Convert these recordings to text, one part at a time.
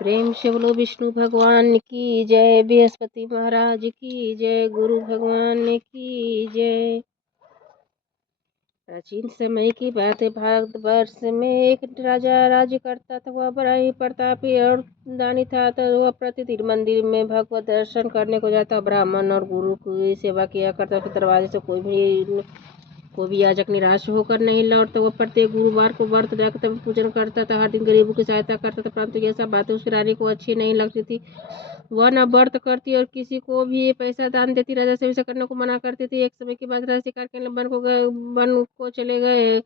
प्रेम से बोलो विष्णु भगवान की जय, बृहस्पति महाराज की जय, गुरु भगवान की जय। प्राचीन समय की बात है। भारतवर्ष में एक राजा राज्य करता था। वह बड़ा ही प्रतापी और दानी था। तो वह प्रतिदिन मंदिर में भगवत दर्शन करने को जाता। ब्राह्मण और गुरु की सेवा किया करता। उसके दरवाजे से कोई भी याचक निराश होकर नहीं लौटता। वह प्रत्येक गुरुवार को व्रत रखकर पूजन करता था। हर दिन गरीबों की सहायता करता था। परंतु यह सब बातें उसकी रानी को अच्छी नहीं लगती थी। वह न व्रत करती और किसी को भी पैसा दान देती। राजा से ऐसा करने को मना करती थी। एक समय की बात, राजा शिकार के लिए वन को चले गए।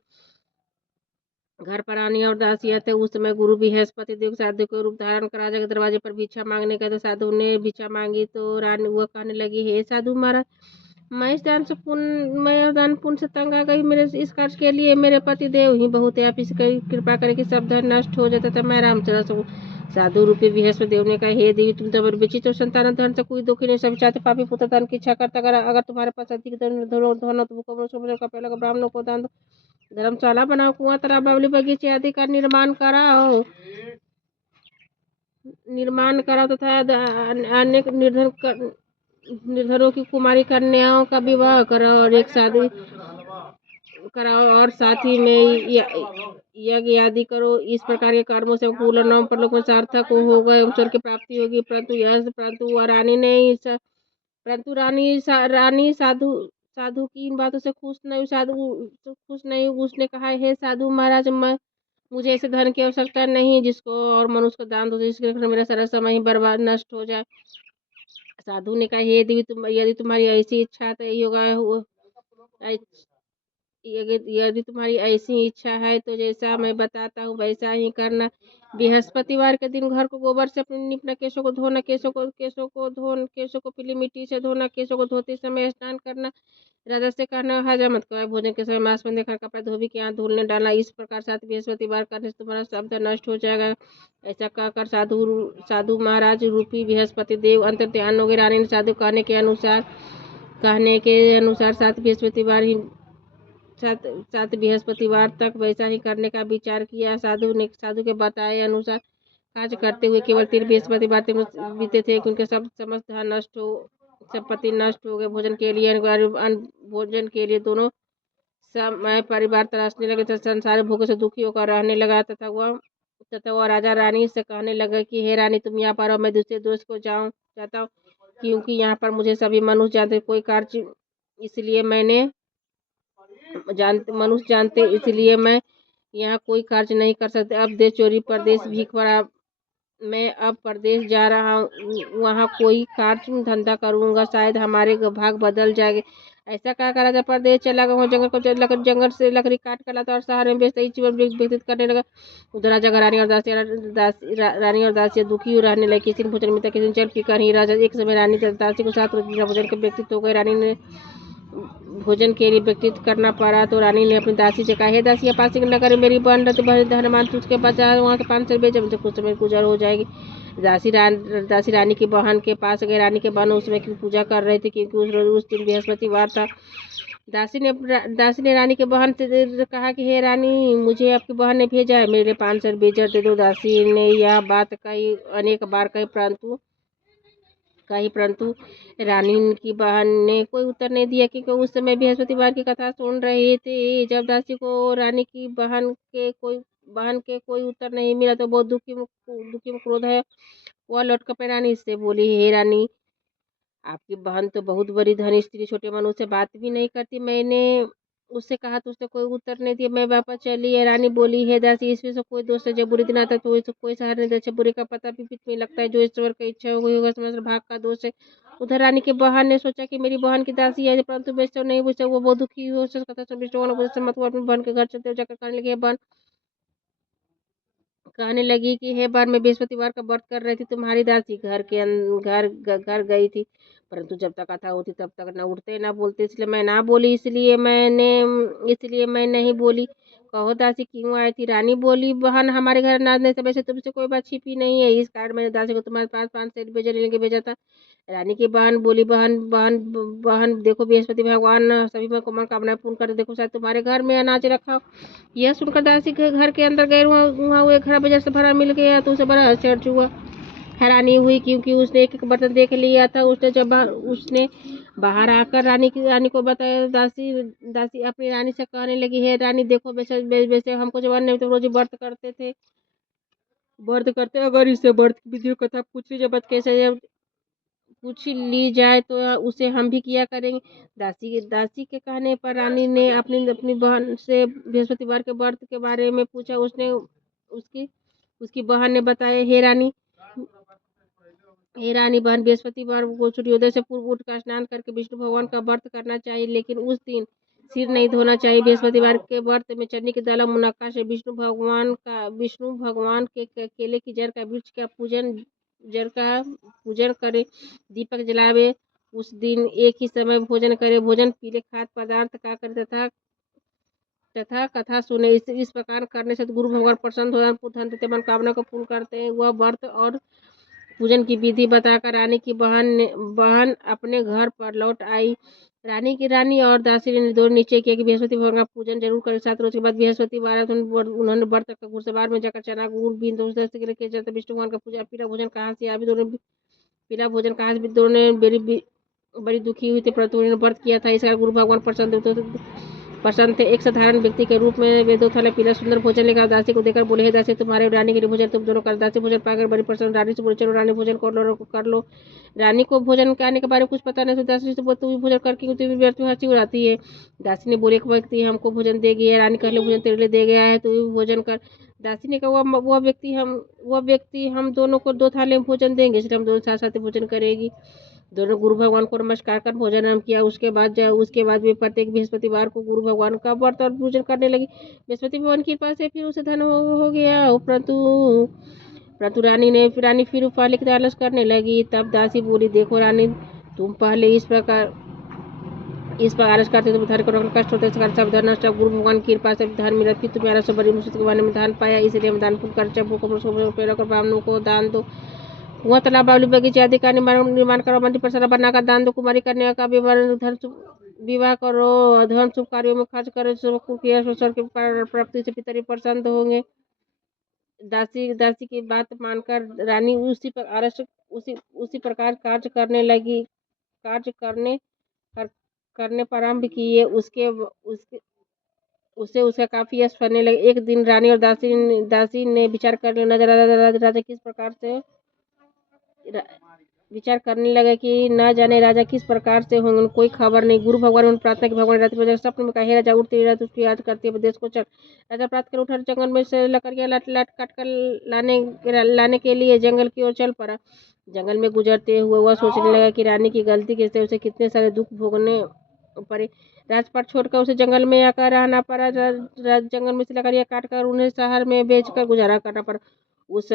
घर पर रानी और दासियां थे। उस समय गुरु बृहस्पति देव साधु को रूप धारण कर राजा के दरवाजे पर भिक्षा मांगने गए। तो साधु ने भिक्षा मांगी तो रानी वह कहने लगी, हे साधु महाराज, मैं इस दान पुण्य से तंग आ गई। मेरे इस कार्य के लिए मेरे पति देव ही बहुत है। आप इसकी कृपा करें कि सब धन नष्ट हो जाता था, मैं राम चला सकूं। साधु रूपी बृहस्पति देव ने कहा, हे देवी, तुम तो विचित्र संतान, धन से कोई दुखी नहीं, सब चाहते पापी पुत्र धन की इच्छा करता। अगर तुम्हारे पास अधिक धन हो तो पहले ब्राह्मणों को दान दो। धर्मशाला बनाओ, कुआं तालाब बावली बगीचे आदि का निर्माण कराओ तथा अनेक निर्धनों की कुमारी कन्याओं का विवाह कराओ और एक शादी कराओ और साथ ही में यज्ञ आदि करो। इस प्रकार के कर्मों से पूर्ण नाम पर लोग सार्थक होगा, ईश्वर की प्राप्ति होगी। रानी साधु की इन बातों से खुश नहीं। उसने कहा, हे साधु महाराज, मुझे ऐसे धन की आवश्यकता नहीं जिसको और मनुष्य को दान दो, जिसके मेरा सारा समय ही बर्बाद नष्ट हो जाए। साधु ने कहा, हे देवी, यदि तुम्हारी ऐसी इच्छा यदि तुम्हारी ऐसी इच्छा है तो जैसा मैं बताता हूँ वैसा ही करना। बृहस्पतिवार के दिन घर को गोबर से अपने निपना, केशों को धोना, केशों को पीली मिट्टी से धोना, केशों को धोते समय स्नान करना। राजा से कहना, हजम मत करो, भोजन के समय मांस बंद देखा, कपड़ा धोबी के यहाँ धुलने डालना। इस प्रकार साथ बृहस्पतिवार करने से तुम्हारा शब्द नष्ट हो जाएगा। ऐसा कहकर साधु महाराज रूपी बृहस्पति देव अंतर ध्यान हो गए। रानी ने साधु कहने के अनुसार सात बृहस्पतिवार तक वैसा ही करने का विचार किया। साधु के बताए अनुसार कार्य करते हुए केवल 3 बृहस्पतिवार बीते थे, क्योंकि समस्त धन संपत्ति नष्ट हो गए। भोजन के लिए दोनों समय परिवार तराशने लगे तथा संसार भोगों से दुखी होकर रहने लगा। तथा वह राजा रानी से कहने लगा कि हे रानी, तुम यहाँ पर, और मैं दूसरे देश को जाता हूँ, क्योंकि यहाँ पर मुझे सभी मनुष्य जानते कोई कार्य, इसलिए मैं यहाँ कोई कार्य नहीं कर सकते। अब देश चोरी परदेश भीख पड़ा, मैं अब परदेश जा रहा हूँ, वहाँ कोई कार्य धंधा करूँगा, शायद हमारे भाग बदल जाएंगे। ऐसा कहा राजा परदेश चला गया। जंगल से लकड़ी काट कर लाता और शहर में बेचता ही जीवन व्यतीत करने लगा। उधर राजा का रानी और दासियां दुखी रहने लगी। किसी ने भोजन मिलता, किसी ने जल पीकर ही राजा। एक समय रानी दासी को 7 रोज भोजन के व्यतीत हो गए। रानी ने भोजन के लिए व्यतीत करना पड़ा तो रानी ने अपनी दासी से कहा, हे दासी, पास नगर मेरी बहन धनमान तुझके पास जा, वहाँ के 500 रुपये जब कुछ समय गुजर हो जाएगी। दासी रानी की बहन के पास गई। रानी के बहन उसमें की पूजा कर रही थी, क्योंकि उस दिन बृहस्पतिवार था। दासी ने रानी के बहन से कहा कि हे रानी, मुझे आपकी बहन ने भेजा है, मेरे लिए 500 रुपये दे दो। दासी ने यह बात कही, अनेक बार परंतु रानी की बहन ने कोई उत्तर नहीं दिया, क्योंकि उस समय बृहस्पतिवार की कथा सुन रही थी। जब दासी को रानी की बहन के कोई उत्तर नहीं मिला तो बहुत दुखी में क्रोध है वह लौटकर अपनी रानी से बोली, हे रानी, आपकी बहन तो बहुत बड़ी धनी स्त्री, छोटे मनुष्य से बात भी नहीं करती। मैंने उससे कहा तो उसने कोई उत्तर नहीं दिया, मैं वापस चली। है रानी बोली, हे दासी, इसमें से कोई दोष है। जब बुरे दिन आता तो कोई सहारा नहीं देता। बुरे का पता भी में लगता है। जो ईश्वर की इच्छा हो गई होगा, समझ भाग का दोष है। उधर रानी के बहन ने सोचा कि मेरी बहन की दासी है, परंतु बेचता नहीं पूछता। वो बहुत दुखी हो अपनी बहन के घर चलते जाकर कहने लगी कि हे बार मैं बृहस्पतिवार का व्रत कर रही थी, तुम्हारी दासी घर गई थी, परंतु जब तक कथा होती तब तक न उठते न बोलते, इसलिए मैं नहीं बोली। कहो दासी, क्यों आई थी? रानी बोली, बहन हमारे घर नाचने से वैसे तुमसे कोई बात छिपी नहीं है, इस कारण मैंने दासी को तुम्हारे पास 500 रुपये लेने के भेजा था। रानी की बहन बोली, बहन देखो, बृहस्पति भगवान सभी में मनोकामना पूर्ण करते, देखो शायद तुम्हारे घर में अनाज रखा। यह सुनकर दासी के घर के अंदर गए। वहाँ वो एक खरा बाजार से भरा मिल गया तो उसे बड़ा आश्चर्य हुआ। हैरानी हुई क्योंकि उसने एक एक बर्तन देख लिया था। उसने बाहर आकर रानी को बताया। दासी दासी अपनी रानी से कहने लगी, हे रानी देखो, वैसे वैसे हमको जवान नहीं तो रोज व्रत करते थे, व्रत करते, अगर इससे व्रत की विधि कथा पूछी जब कैसे पूछ ली जाए तो उसे हम भी किया करेंगे। दासी के कहने पर रानी ने अपनी अपनी बहन से बृहस्पतिवार के व्रत के बारे में पूछा। उसने उसकी उसकी बहन ने बताया, हे रानी बहन, बृहस्पतिवार को सूर्योदय से पूर्व उठकर स्नान करके विष्णु भगवान का व्रत करना चाहिए, लेकिन उस दिन सिर नहीं धोना चाहिए। बृहस्पतिवार के व्रत में चने की दाल मुनक्का से विष्णु भगवान के केले की जड़ का वृक्ष का पूजन करे, दीपक जलावे। उस दिन एक ही समय भोजन करे, भोजन पीले खाद्य पदार्थ का करे तथा कथा सुने। इस प्रकार करने से गुरु भगवान प्रसन्न हो धन तथा मनोकामना को पूर्ण करते हैं। वह व्रत और पूजन की विधि बताकर रानी की बहन अपने घर पर लौट आई। रानी और दासी ने दोनों निश्चय किया कि बृहस्पति भगवान का पूजन जरूर करें। 7 रोज के बाद बृहस्पतिवार उन्होंने व्रत का घुड़सवार में जाकर चना गुड़ बीन विष्णु भगवान का पूजा। पीला भोजन कहाँ से अभी दोनों पीला भोजन कहाँ से दोनों ने बड़ी दुखी हुई थी, परंतु उन्होंने व्रत किया था, इसका गुरु भगवान प्रसन्न थे। एक साधारण व्यक्ति के रूप में वे 2 थाला पीला सुंदर भोजन लेकर दासी को देकर बोले, हे दासी, तुम्हारे रानी के लिए भोजन तुम दोनों कर। दासी भोजन पाकर बड़ी प्रसन्न रानी से बोले, चलो रानी भोजन कर लो। रानी को भोजन करने के बारे में कुछ पता नहीं, तो दासी से बोले, तू भी भोजन करके व्यर्थ में हंसी उड़ाती है। दासी ने बोले, एक व्यक्ति हमको भोजन दे गया है। रानी कहले, भोजन तेरे लिए दे गया है, तू भी भोजन कर। दासी ने कहा, वह व्यक्ति हम दोनों को 2 थाले में भोजन देंगे, इसलिए हम दोनों साथ साथ भोजन करेगी। दोनों गुरु भगवान को नमस्कार कर भोजन आरंभ किया। उसके बाद वे प्रत्येक बृहस्पतिवार को गुरु भगवान का व्रत और पूजन करने लगी। बृहस्पति भगवान की कृपा से फिर उसे धन हो गया, परंतु रानी फिर पहले की आलस करने लगी। तब दासी बोली, देखो रानी, तुम पहले इस प्रकार आलस करते तो धन को कष्ट होते, सब धन नष्ट। गुरु भगवान की कृपा से धन मिला, फिर तुम्हें आलस बड़ी मुश्किल के बारे में धन पाया, इसलिए हम दान खर्चा ब्राह्मणों को दान दो। कुआं, तालाब, बावली, बगीचे आदि का निर्माण करो, मंदिर परिसर बनाकर दान दो, कुमारी कन्या का विवाह करो, धन शुभ कार्यों में खर्च करो, प्राप्ति से पिता प्रसन्न होंगे। दासी की बात मानकर रानी उसी प्रकार करने प्रारंभ किए। उससे उसका काफी यश फलने लगे। एक दिन रानी और दासी ने विचार कर राजा किस प्रकार से विचार करने लगा कि न जाने राजा किस प्रकार से होंगे, कोई खबर नहीं। गुरु भगवान ने प्रार्थना की, भगवान रात्रि स्वप्न में कहा, हे राजा, उठती रात उसकी याद करती है, देश को चल। राजा प्राप्त कर उठा, जंगल में से लकड़ियां लाट काट कर लाने के लिए जंगल की ओर चल पड़ा। जंगल में गुजरते हुए वह सोचने लगा कि रानी की गलती के उसे कितने सारे दुख भोगने पड़े। राजपाट छोड़कर उसे जंगल में आकर रहना पड़ा। जंगल में से लकड़ियां काट कर उन्हें शहर में बेचकर गुजारा करना पड़ा। उस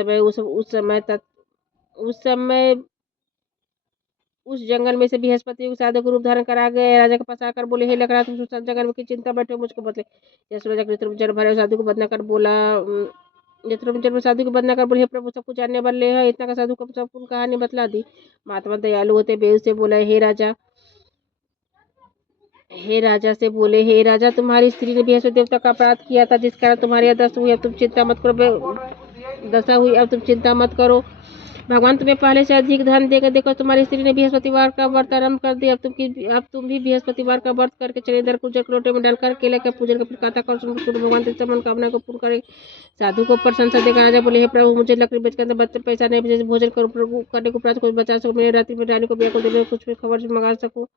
जंगल में से बृहस्पति साधु को रूप धारण करा गए। राजा के पास आकर बोले, हे लकड़ा, तुम जंगल में की चिंता बैठे हो, मुझको बदले। राजा के जल भरे साधु को बदना कर बोला, साधु को बदना कर बोले, हे प्रभु, सब कुछ जानने वाले है, इतना का साधु को संपूर्ण कहानी बतला दी। महात्मा दयालु होते बेउ से बोला, हे राजा, तुम्हारी स्त्री ने बृहस्पति देवता का अपराध किया था, जिस कारण तुम्हारी यह दशा हुई। अब तुम चिंता मत करो, भगवान तुम्हें पहले से अधिक धन देकर, देखो तुम्हारी स्त्री ने बृहस्पतिवार का व्रत आरंभ कर दिया। अब तुम भी बृहस्पतिवार का व्रत करके चने दर लोटे में डालकर केले का पूजन कर कथा कर भगवान तेरी मनोकामना को पूर्ण करे। साधु को प्रशंसा देकर राजा बोले, हे प्रभु, मुझे लकड़ी बेचकर पैसा नहीं भोजन करने को प्राप्त बचा सको, मेरे रात्रि में रानी को ब्याह को देने कुछ भी खबर मंगा सको।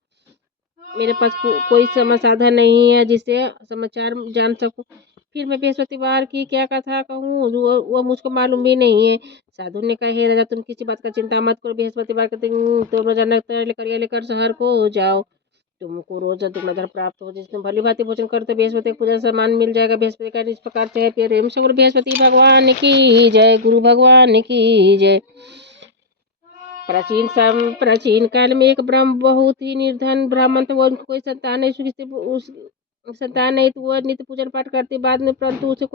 मेरे पास कोई साधन नहीं है जिससे समाचार जान सकूं। फिर मैं बृहस्पतिवार की क्या कथा कहूँ, वो मुझको मालूम भी नहीं है। साधु ने कहा, हे राजा, तुम किसी बात का चिंता मत करो। बृहस्पतिवार के दिन तुम रोजाना लेकर शहर को जाओ, तुमको रोज दुगना धन प्राप्त हो। जिसने भली भांति भोजन करते बृहस्पति पूजा सामान मिल जाएगा। बृहस्पति का इस प्रकार से प्रेम से बृहस्पति भगवान की जय, गुरु भगवान की जय। प्राचीन काल में एक बहुत ही निर्धन ब्राह्मण था। वो उनको कोई संतान नहीं, तो वह नित्य पूजन पाठ करती। बाद में परंतु उसे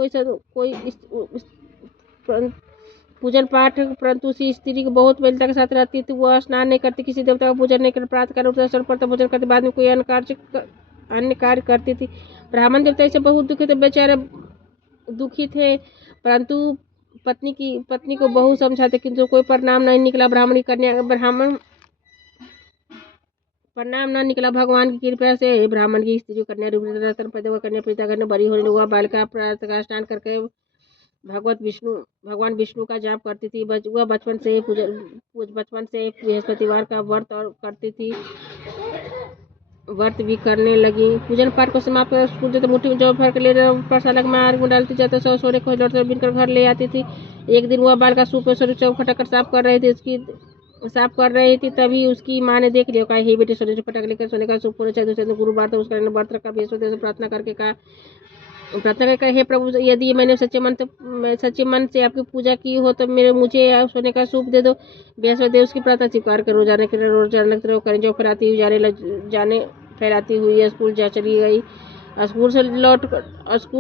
पूजन पाठ, परंतु उसी स्त्री को बहुत बलता के साथ रहती थी। वह स्नान नहीं करती, किसी देवता का पूजन नहीं करती, प्रातः काल उठकर पर भोजन करती, बाद में कोई अन्य कार्य करती थी। ब्राह्मण देवता इससे बहुत दुखी थे, बेचारे दुखी थे, पत्नी को बहू समझाते किंतु कोई परिणाम नहीं निकला। ब्राह्मण न निकला। भगवान की कृपा से ब्राह्मण की स्त्री कन्या कन्या पिता करने बड़ी होने हुआ। बालिका प्रातः का स्नान करके भगवान विष्णु का जाप करती थी। वह बचपन से बृहस्पतिवार का व्रत और करती थी। व्रत भी करने लगी। पूजन पाठ को समाप्त कर स्कूल जाते मुट्ठी में जब भर के ले पाठशाला में आग में डालती जाते सोने को लौटकर बिनकर घर ले आती थी। एक दिन वह बालिका सूप में फटक कर साफ कर रही थी तभी उसकी माँ ने देख लिया। कहा, हे बेटे, सोने से फटक लेकर सोने का सूप होना चाहिए। दूसरे दिन गुरुवार था, उसका व्रत रखा। बृहस्पति से प्रार्थना करके हे प्रभु, यदि मैंने सच्चे मन से आपकी पूजा की हो तो मुझे सोने का सूप दे दो। बृहस्पति देव उसकी प्रार्थना स्वीकार कर रोजाना करें। जो फैलाती हुई स्कूल जा चली गई। स्कूल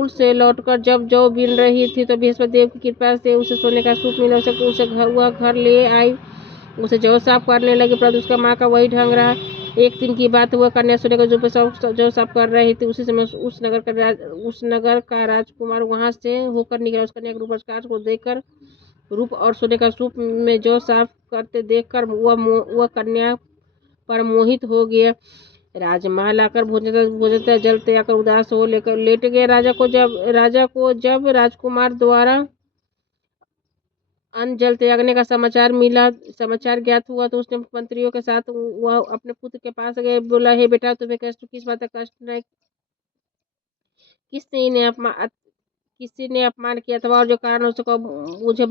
से लौटकर जब जौ बीन रही थी तो बृहस्पति देव की कृपा से उसे सोने का सूप मिला। उसे घर ले आई। उसे जौ साफ करने लगी, परंतु उसका माँ का वही ढंग रहा। एक दिन की बात, वह कन्या सोने का जौ साफ कर रही थी। उसी समय उस नगर का राजकुमार वहां से होकर निकला। उस कन्या के रूप को देखकर, रूप और सोने का सूप में जौ साफ करते देखकर वह कन्या पर मोहित हो गया। राजमहल आकर भोजन जल त्याग कर उदास हो लेट गया। राजा को जब राजकुमार द्वारा अन्न जल त्यागने का समाचार ज्ञात हुआ तो उसने मंत्रियों के साथ वह अपने पुत्र के पास गए। बोला, हे बेटा, तुम्हें किस बात का कष्ट नहीं, किसी ने अपमान किया था और जो कारण हो सका मुझे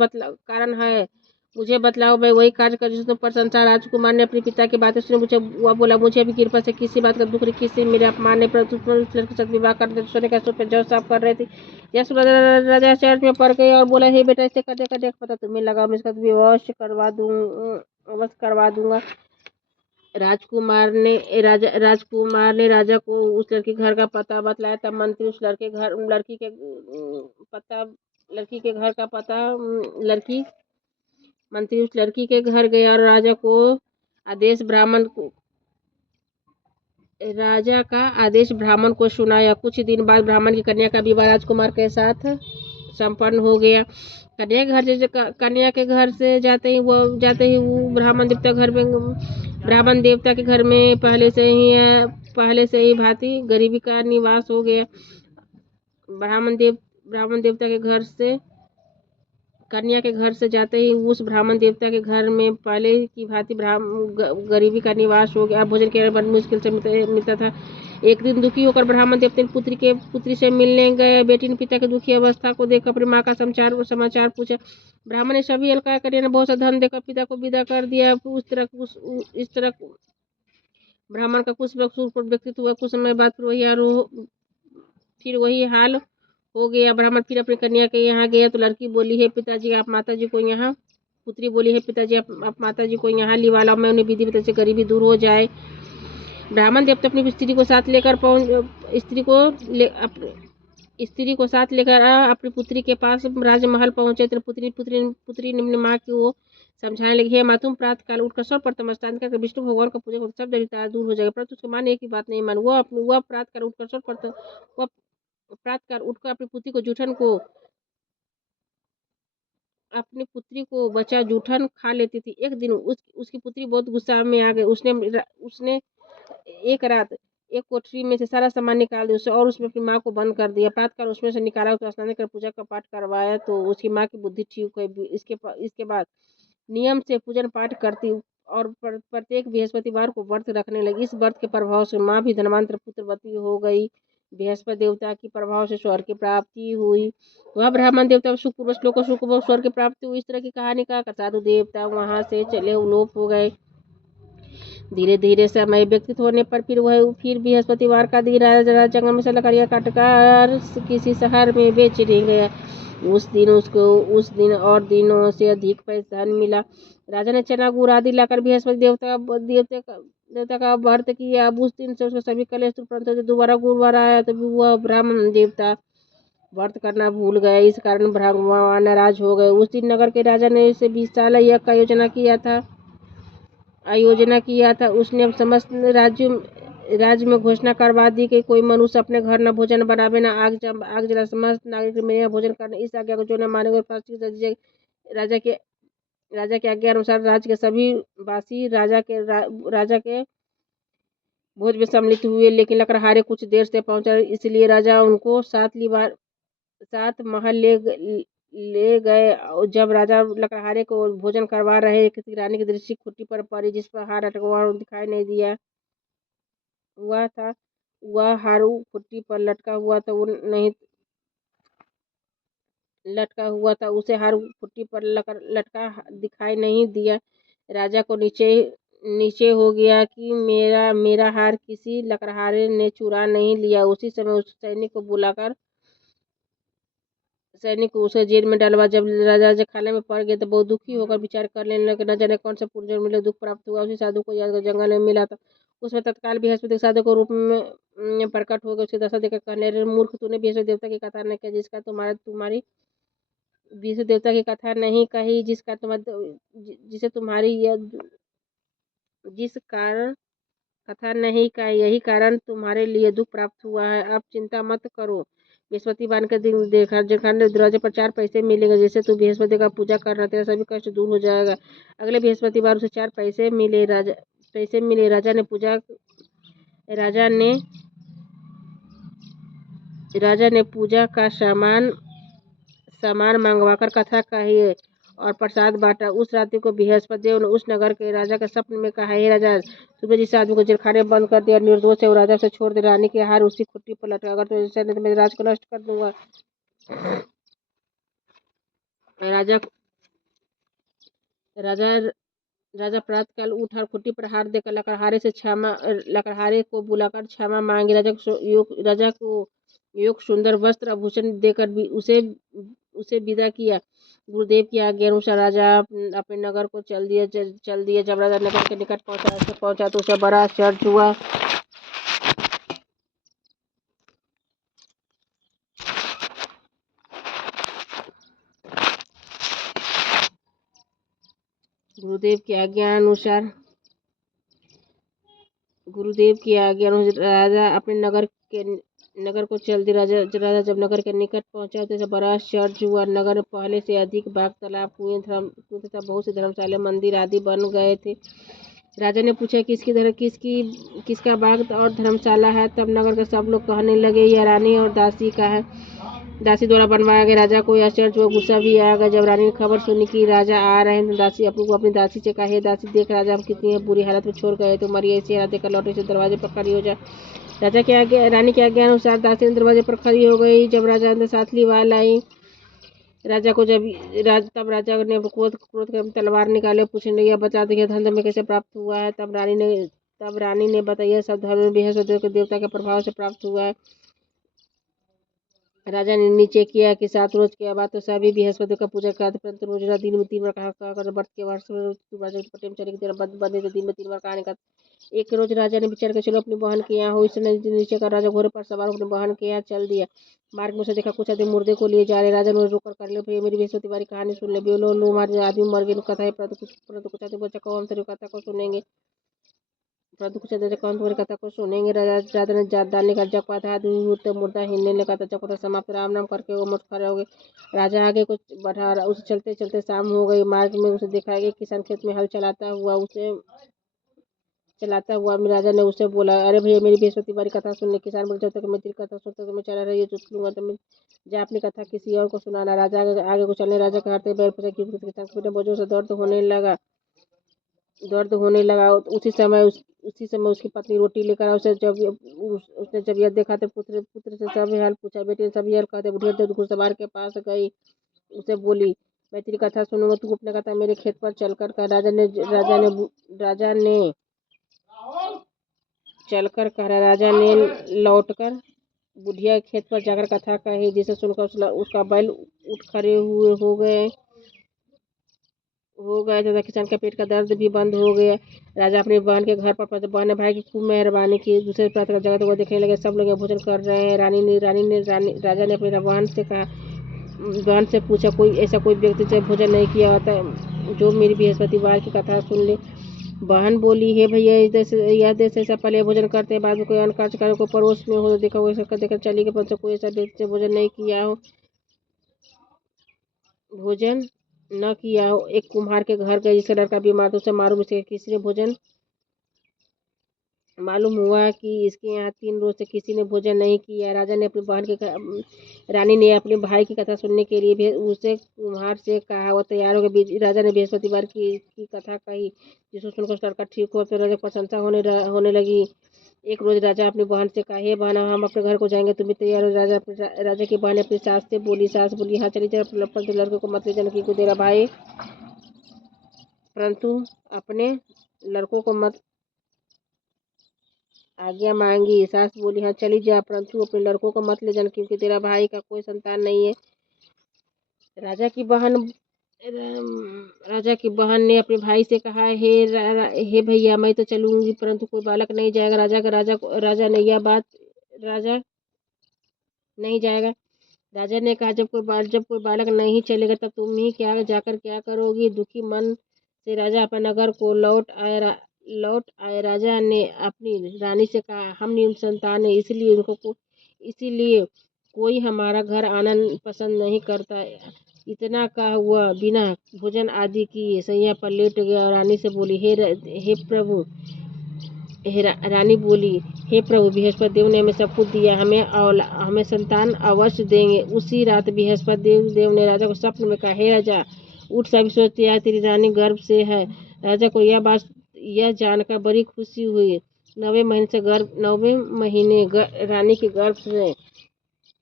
बतलाओ। मैं वही कार्य कर जिसमें प्रशंसा। राजकुमार ने अपने पिता की बातें सुनी। वह बोला, मुझे भी कृपा से किसी बात का दुख नहीं, किसी मेरे अपमान ने, परंतु उस लड़के के साथ विवाह कर सोने का सूप जौ साफ कर रहे थे। यह सुन राजा चर्च में पड़ गए और बोला, हे बेटा, इसे करने का पता तुम्हें लगा, मैं इसका विवाह अवश्य करवा दूंगा। राजकुमार ने राजा को उस लड़की घर का पता बतलाया। तब मंत्री उस लड़की के घर गया और राजा का आदेश ब्राह्मण को सुनाया। कुछ दिन बाद ब्राह्मण की कन्या का विवाह राजकुमार के साथ संपन्न हो गया। कन्या के घर से जाते ही वो ब्राह्मण देवता के घर में पहले से ही भांति गरीबी का निवास हो गया। ब्राह्मण देवता के घर से कन्या के घर से जाते ही उस ब्राह्मण देवता के घर में पहले की भांति गरीबी का निवास हो गया। भोजन के बड़ी मुश्किल से मिलता था। एक दिन दुखी होकर ब्राह्मण देवता ने पुत्री से मिलने गए। बेटी ने पिता की दुखी अवस्था को देखकर अपनी माँ का समाचार पूछा। ब्राह्मण ने सभी अलका कन्या ने बहुत सा धन देकर पिता को विदा कर दिया। इस तरह ब्राह्मण का कुछ व्यक्तित्व हुआ। कुछ समय बाद फिर वही हाल हो गया। ब्राह्मण फिर अपनी कन्या के यहाँ गया तो लड़की बोली, हे पिताजी, आप माताजी को यहाँ पुत्री बोली, हे पिताजी, आप माताजी को यहाँ लिवा लाओ, मैं उन्हें विधि विधान से गरीबी दूर हो जाए। ब्राह्मण देवता अपनी स्त्री को साथ लेकर अपनी पुत्री के पास राजमहल पहुंचे। तो पुत्री ने अपनी माँ को समझाने लगी, हे माँ, तुम प्रातः काल उठकर सर्वप्रथम स्नान करके विष्णु भगवान का पूजा करो, सब दरिद्रता दूर हो जाएगा। परंतु उसकी माँ ने एक ही बात नहीं मानी। वह प्रातः काल उठकर अपनी पुत्री को बचा जूठन खा लेती थी। एक दिन उसकी पुत्री बहुत गुस्सा में आ गई। उसने एक रात एक कोठरी में से सारा सामान निकाल दिया और उसमें अपनी माँ को बंद कर दिया। प्रातःकाल उसमें से निकाला तो स्नान कर पूजा का पाठ करवाया तो उसकी माँ की बुद्धि ठीक हुई। इसके बाद नियम से पूजन पाठ करती और प्रत्येक बृहस्पतिवार को व्रत रखने लगी। इस व्रत के प्रभाव से माँ भी धनवंतर पुत्रवती हो गई। बृहस्पति देवता के प्रभाव से स्वर्ग की प्राप्ति हुई। वह ब्राह्मण देवता सुखपूर्वक स्वर्ग की प्राप्ति हुई। इस तरह की कहानी का साधु देवता वहां से चले उलोप हो गए। धीरे धीरे समय व्यतीत होने पर फिर बृहस्पतिवार का दिन राजा जंगल में से लकड़ियां काटकर किसी शहर में बेचने गया। उस दिन और दिनों से अधिक पैसा मिला। राजा ने चना गुड़ आदि लाकर बृहस्पति देवता का व्रत किया। अब उस दिन से उसका सभी कलेश परंतु दोबारा गुरुवार आया तो वह ब्राह्मण देवता व्रत करना भूल गए। इस कारण भगवान नाराज हो गए। उस दिन नगर के राजा ने इसे 20 साल यज्ञ का आयोजना किया था। उसने समस्त राज्यों राज्य में घोषणा करवा दी कि कोई मनुष्य अपने घर न भोजन बनावे न आग जला समस्त नागरिक मेरे यहाँ भोजन करने। इस आज्ञा को जो न मानेगा फांसी की सजा। राजा के राजा की आज्ञा अनुसार राज्य के सभी वासी राजा के भोज में सम्मिलित हुए, लेकिन लकड़हारे कुछ देर से पहुंचा, इसलिए राजा उनको सात महल ले गए। जब राजा लकड़हारे को भोजन करवा रहे, किसी रानी की दृष्टि खुट्टी पर पड़ी, जिस पर हार अटका हुआ दिखाई नहीं दिया हुआ था। वह हार खुट्टी पर लटका हुआ था, वो नहीं लटका हुआ था, उसे हार खुट्टी पर लटका दिखाई नहीं दिया। राजा को नीचे हो गया कि मेरा हार किसी लकड़हारे ने चुरा नहीं लिया। उसी समय उस सैनिक को उसे जेल में डालवा। जब राजा खाने में पड़ गए तो बहुत दुखी होकर विचार कर लेने लगे, न जाने कौन सा पुनर्जन्म मिले, दुख प्राप्त हुआ। उसी साधु को याद जंगल में मिला था। उसमें तत्काल बृहस्पति साधु के रूप में प्रकट हो गए। उसकी दशा देखकर कहने लगे, मूर्ख, तूने बृहस्पति देवता की कथा नहीं कही, बृहस्पति देवता की कथा नहीं कही, जिसे तुम्हारी जिस कारण कथा नहीं का, यही कारण तुम्हारे लिए दुख प्राप्त हुआ है। अब चिंता मत करो। बृहस्पतिवार के दिन दरवाजे पर 4 पैसे मिलेंगे, जिससे तू बृहस्पति का पूजा करना, तेरा सभी कष्ट दूर हो जाएगा। अगले बृहस्पतिवार उसे 4 पैसे मिले। राजा ने पूजा का सामान मंगवाकर कथा कही और प्रसाद बांटा। उस रात्रि को बृहस्पति देव ने उस नगर के राजा के स्वप्न में कहा, हे राजा, तुमने जिस आदमी को जेलखाने में बंद कर दिया निर्दोष है, वो राजा से छोड़ दे। रानी के हार उसी खुट्टी पर लटका, अगर तो ऐसा नहीं तो मेरे राज को नष्ट कर दूंगा। राजा प्रातःकाल उठा और खुट्टी पर हार देकर लकड़हारे को बुलाकर क्षमा मांगी। राजा को योग सुंदर वस्त्र आभूषण देकर भी उसे विदा किया। गुरुदेव की आज्ञा अनुसार राजा अपने नगर को चल दिया। जब राजा नगर के निकट पहुंचा तो उसे बड़ा आश्चर्य हुआ। गुरुदेव की आज्ञा अनुसार राजा अपने नगर को चल दिया। राजा जब नगर के निकट पहुंचा तो उसे बड़ा आश्चर्य हुआ। नगर में पहले से अधिक बाग, तालाब, कुएं तथा बहुत से धर्मशाला, मंदिर आदि बन गए थे। राजा ने पूछा, किसका बाग और धर्मशाला है? तब नगर के सब लोग कहने लगे, यह रानी और दासी का है, दासी द्वारा बनवाया गया। राजा को आश्चर्य हुआ, गुस्सा भी आ गया। जब रानी ने खबर सुनी कि राजा आ रहे हैं तो अपनी दासी से कहा, हे दासी, देख राजा हम कितनी बुरी हालत में छोड़ गए, तुम्हारी ऐसी हालत देखकर लौटे से दरवाजे पर खड़ी हो जा। रानी की आज्ञा अनुसार दासी दरवाजे पर खड़ी हो गई। जब राजा अंदर साथली वाल आई, तब राजा ने क्रोध कर तलवार निकाले, पूछने लगे, यह बता दो, धन में कैसे प्राप्त हुआ है? तब रानी ने बताया, सब धर्म बृहस्पति के देवता के प्रभाव से प्राप्त हुआ है। राजा ने निश्चय किया कि 7 रोज के बाद तो सभी बृहस्पति का पूजा करते, परंतु रोज दिन में 3 बार कहा व्रत के वर्ष पटे में चले की तरह बंदे तो दिन में 3 बार कहानी का। एक रोज राजा ने विचार कर, चलो अपनी बहन के यहाँ हो। इस नीचे का राजा घोड़े पर सवार अपनी बहन के यहाँ चल दिया। मार्ग में उसे देखा कुछ आदमी मुर्दे को लिए जा रहे। राजा ने रोक कर ले, भैया मेरी बृहस्पति वाली कहानी सुन ले। हमारे आदमी मर गए कथा है, परंतु कुछ आदमी बच्चा को हम तेरी कथा को सुनेंगे। तुम्हारी कथा को सुनेंगे। राजा ने जात डालने का जब था, मुर्दा हिलने लगा था। जब कथा समाप्त, राम नाम करके वो मुठ खड़े हो गए। राजा आगे कुछ बढ़ा, उसे चलते चलते शाम हो गई। मार्ग में उसे देखा कि किसान खेत में हल चलाता हुआ राजा ने उसे बोला, अरे भैया मेरी बृहस्पति वाली कथा सुन ले। किसान बोले, जब तक मैं तेरी कथा सुनता तो मैं चला रही है, लूंगा तो मैं जा अपनी कथा किसी और को सुनाना। राजा आगे को चलने, राजा का हाथ बैर पूछा कि किसान के बोझों से दर्द होने लगा। उसी समय उसकी पत्नी रोटी लेकर उसने जब यह देखा तो पुत्र से सब हाल पूछा। बेटे ने सब हाल कहते बुढ़िया घुड़सवार के पास गई, उसे बोली, मैं तेरी कथा सुनूंगा, तू अपने कथा मेरे खेत पर चलकर कह। राजा ने लौटकर बुढ़िया खेत पर जाकर कथा कही, जिसे सुनकर उसका बैल उठ खड़े हो गए तथा किसान का पेट का दर्द भी बंद हो गया। राजा अपनी बहन के घर पर पहुंचा। बहन ने भाई की खूब मेहरबानी की। दूसरे प्रातः जगह तो वो देखने लगे सब लोग भोजन कर रहे हैं। राजा ने अपनी बहन से पूछा, कोई व्यक्ति जब भोजन नहीं किया होता जो मेरी बृहस्पतिवार की कथा सुन ले। बहन बोली, हे भैया यह देश ऐसा पहले भोजन करते हैं, बाद में कोई अन्य कार्य को पड़ोस में हो तो देखा ऐसा देखकर चली गई, परंतु कोई ऐसा व्यक्ति से भोजन नहीं किया हो, भोजन न किया हो। एक कुम्हार के घर गए, जिसका लड़का बीमार था, उसे मालूम से किसी ने भोजन मालूम हुआ कि इसके यहाँ 3 रोज से किसी ने भोजन नहीं किया। राजा ने अपनी बहन की रानी ने अपने भाई की कथा सुनने के लिए उसे कुम्हार से कहा। वह तैयार हो गए। राजा ने बृहस्पतिवार की कथा कही, जिसको सुनकर लड़का ठीक हुआ तो राजा प्रशंसा होने लगी। एक रोज राजा अपनी बहन से कहा, हे बहन, हम अपने घर को जाएंगे, तुम भी तैयार हो। राजा की बहन अपनी सास से बोली, सास बोली, हाँ चली जाए, परंतु लड़के को मत ले जाना, क्योंकि तेरा भाई, परंतु अपने लड़कों को मत आज्ञा मांगी। सास बोली, हाँ चली जा, परंतु अपने लड़कों को मत ले जाना, क्योंकि तेरा भाई का कोई संतान नहीं है। राजा की बहन राजा की बहन ने अपने भाई से कहा, हे भैया, मैं तो चलूंगी, परंतु कोई बालक नहीं जाएगा। राजा ने यह बात राजा नहीं जाएगा। राजा ने कहा, जब कोई बालक नहीं चलेगा, तब तुम ही जाकर क्या करोगी। दुखी मन से राजा अपने नगर को लौट आए। राजा ने अपनी रानी से कहा, हम निसंतान है, इसीलिए कोई हमारा घर आना पसंद नहीं करता। इतना कहा हुआ बिना भोजन आदि किए सैया पर लेट गया और रानी से बोली, रानी बोली, हे प्रभु, बृहस्पति देव ने हमें सब कुछ दिया, हमें संतान अवश्य देंगे। उसी रात बृहस्पति देव ने राजा को स्वप्न में कहा, हे राजा, उठ, सभी सोचते हैं तेरी रानी गर्भ से है। राजा को यह जानकर बड़ी खुशी हुई। 9वें महीने रानी के गर्भ से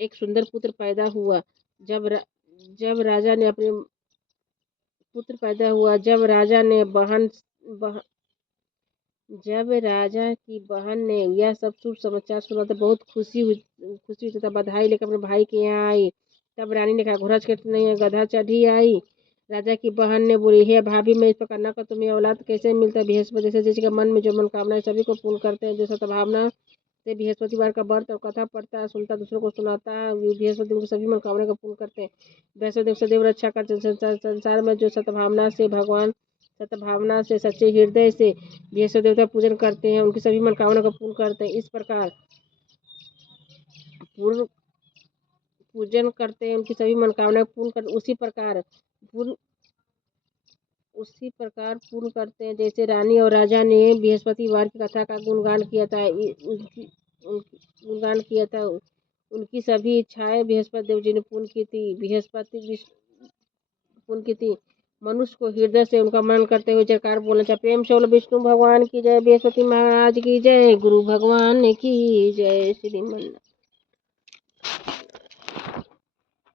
एक सुंदर पुत्र पैदा हुआ। जब राजा ने अपने पुत्र पैदा हुआ जब राजा की बहन ने यह सब शुभ समाचार सुना तो बहुत खुशी हुई तथा बधाई लेकर अपने भाई के यहाँ आई। तब रानी ने कहा, घोड़ा चढ़ नहीं है, गधा चढ़ी आई। राजा की बहन ने बोली, हे भाभी, मैं इस प्रकार न कर तुम्हें औलाद कैसे मिलता। बृहस्पति से जिसके मन में जो मनोकामना है सभी को पूर्ण करते हैं, जो सद्भावना से बृहस्पतिवार का व्रत और कथा पढ़ता है, सुनता, दूसरों को सुनाता है, बृहस्पति उनकी सभी मनोकामना को पूर्ण करते हैं। बृहस्पति सदैव रक्षा करते हैं। संसार में जो सद्भावना से सच्चे हृदय से बृहस्पति देवता पूजन करते हैं, उनकी सभी मनोकामना को पूर्ण करते हैं। इस प्रकार पूजन करते हैं, उनकी सभी मनोकामना पूर्ण कर उसी प्रकार पूर्ण करते हैं, जैसे रानी और राजा ने बृहस्पतिवार की कथा का गुणगान किया था। उनकी सभी इच्छाएं बृहस्पति देव जी ने पूर्ण की थी। मनुष्य को हृदय से उनका मनन करते हुए जयकार बोलना चाहिए। प्रेम से बोलो, विष्णु भगवान की जय, बृहस्पति महाराज की जय, गुरु भगवान की जय। श्रीमन।